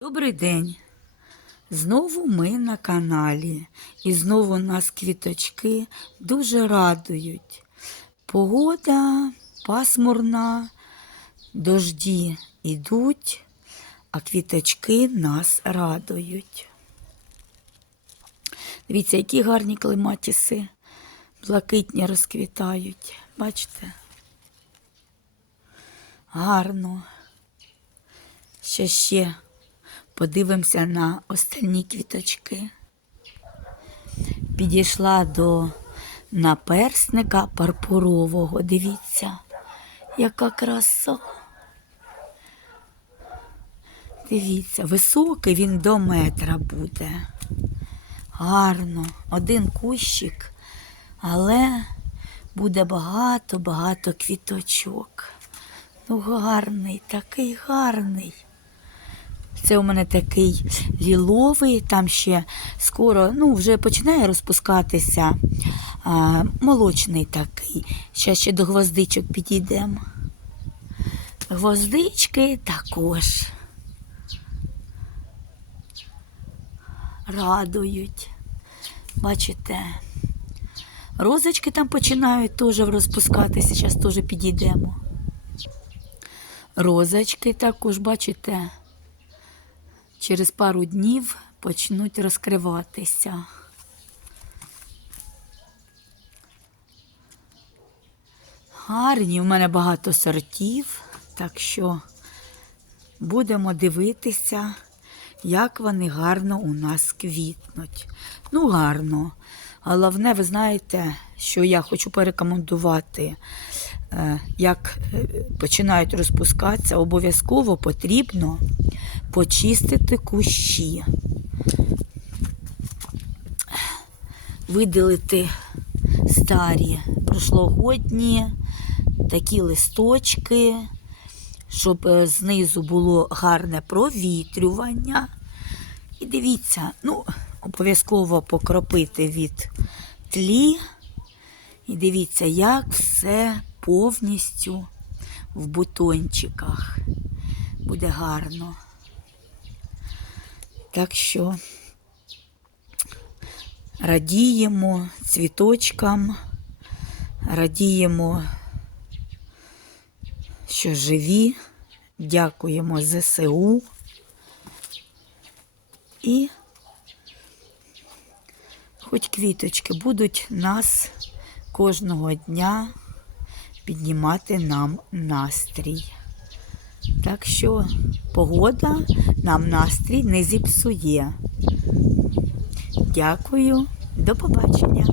Добрий день! Знову ми на каналі. І знову нас квіточки дуже радують. Погода пасмурна, дожді йдуть, а квіточки нас радують. Дивіться, які гарні клематіси, блакитні розквітають. Бачите? Гарно. Ще ще подивимося на остальні квіточки. Підійшла до наперсника парпурового. Дивіться, яка краса. Дивіться, високий він до метра буде. Гарно, один кущик, але буде багато-багато квіточок. Ну, гарний, такий гарний. Це у мене такий ліловий, там ще скоро, ну, вже починає розпускатися а, молочний такий. Зараз ще до гвоздичок підійдемо. Гвоздички також радують. Бачите, розочки там починають теж розпускатися, зараз теж підійдемо. Розочки також, бачите, через пару днів почнуть розкриватися. Гарні, в мене багато сортів, так що будемо дивитися, як вони гарно у нас квітнуть. Ну, гарно. Головне, ви знаєте, що я хочу порекомендувати, е, як е, починають розпускатися, обов'язково потрібно почистити кущі, видалити старі прошлогодні такі листочки, щоб е, знизу було гарне провітрювання. І дивіться, ну, обов'язково покропити від тлі. І дивіться, як все повністю в бутончиках. Буде гарно. Так що радіємо цвіточкам, радіємо, що живі, дякуємо ЗСУ і хоч квіточки будуть нас кожного дня піднімати нам настрій. Так що погода нам настрій не зіпсує. Дякую, до побачення.